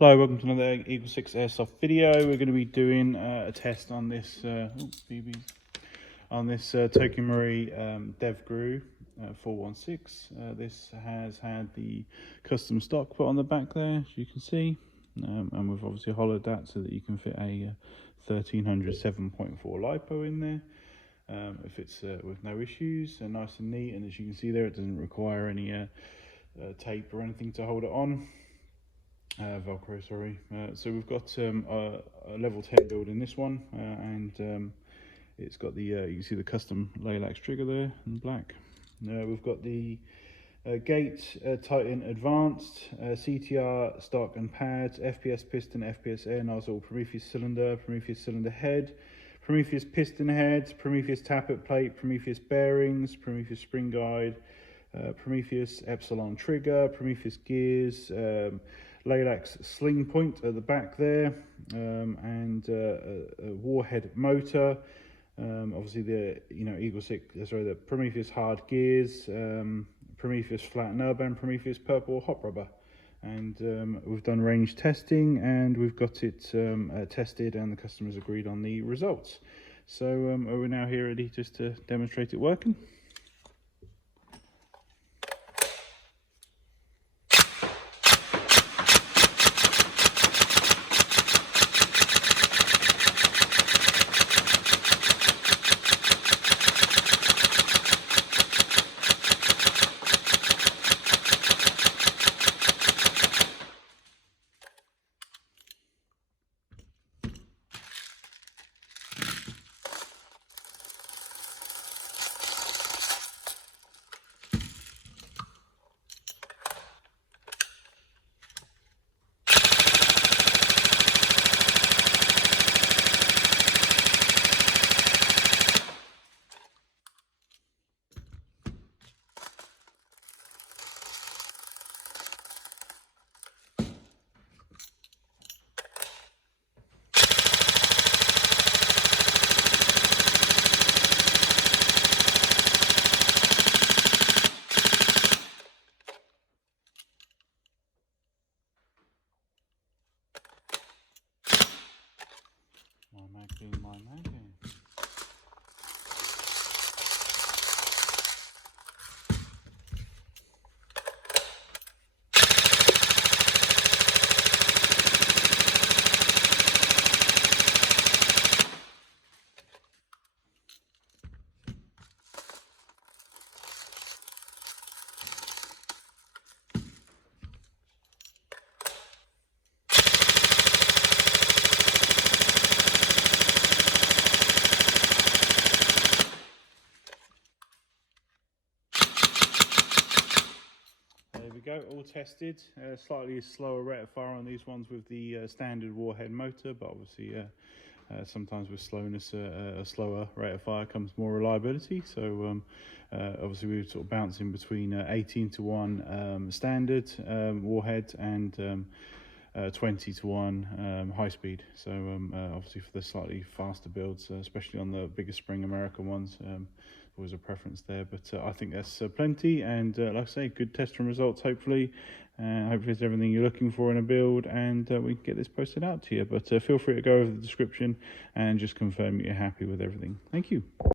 Hello, welcome to another EagleSix Airsoft video. We're going to be doing a test on this Tokyo Marui Devgru 416. This has had the custom stock put on the back there, as you can see, and we've obviously hollowed that so that you can fit a 1300 7.4 Lipo in there. If it's with no issues, nice and neat, and as you can see there, it doesn't require any tape or anything to hold it on. Velcro, sorry. So we've got a level 10 build in this one, and it's got the you can see the custom Laylax trigger there in black. We've got the gate Titan Advanced, CTR stock and pads, FPS Piston, FPS Air Nozzle, Prometheus Cylinder, Prometheus Cylinder head, Prometheus Piston head, Prometheus Tappet plate, Prometheus Bearings, Prometheus Spring Guide, Prometheus Epsilon trigger, Prometheus Gears, Laylax Sling point at the back there, and a Warhead motor. Obviously the the Prometheus hard gears, Prometheus Flat Nub, and Prometheus purple hot rubber. And we've done range testing, and we've got it tested, and the customers agreed on the results. So we're now here ready just to demonstrate it working. My mag. There we go, all tested. Slightly slower rate of fire on these ones with the standard Warhead motor, but obviously sometimes with slowness, a slower rate of fire comes more reliability. So obviously we were sort of bouncing between 18:1 standard Warhead and 20:1 high speed. So obviously for the slightly faster builds, especially on the bigger spring American ones, always a preference there, but I think that's plenty. And like I say, good test and results, hopefully. Hopefully it's everything you're looking for in a build, and we can get this posted out to you. But feel free to go over the description and just confirm that you're happy with everything. Thank you.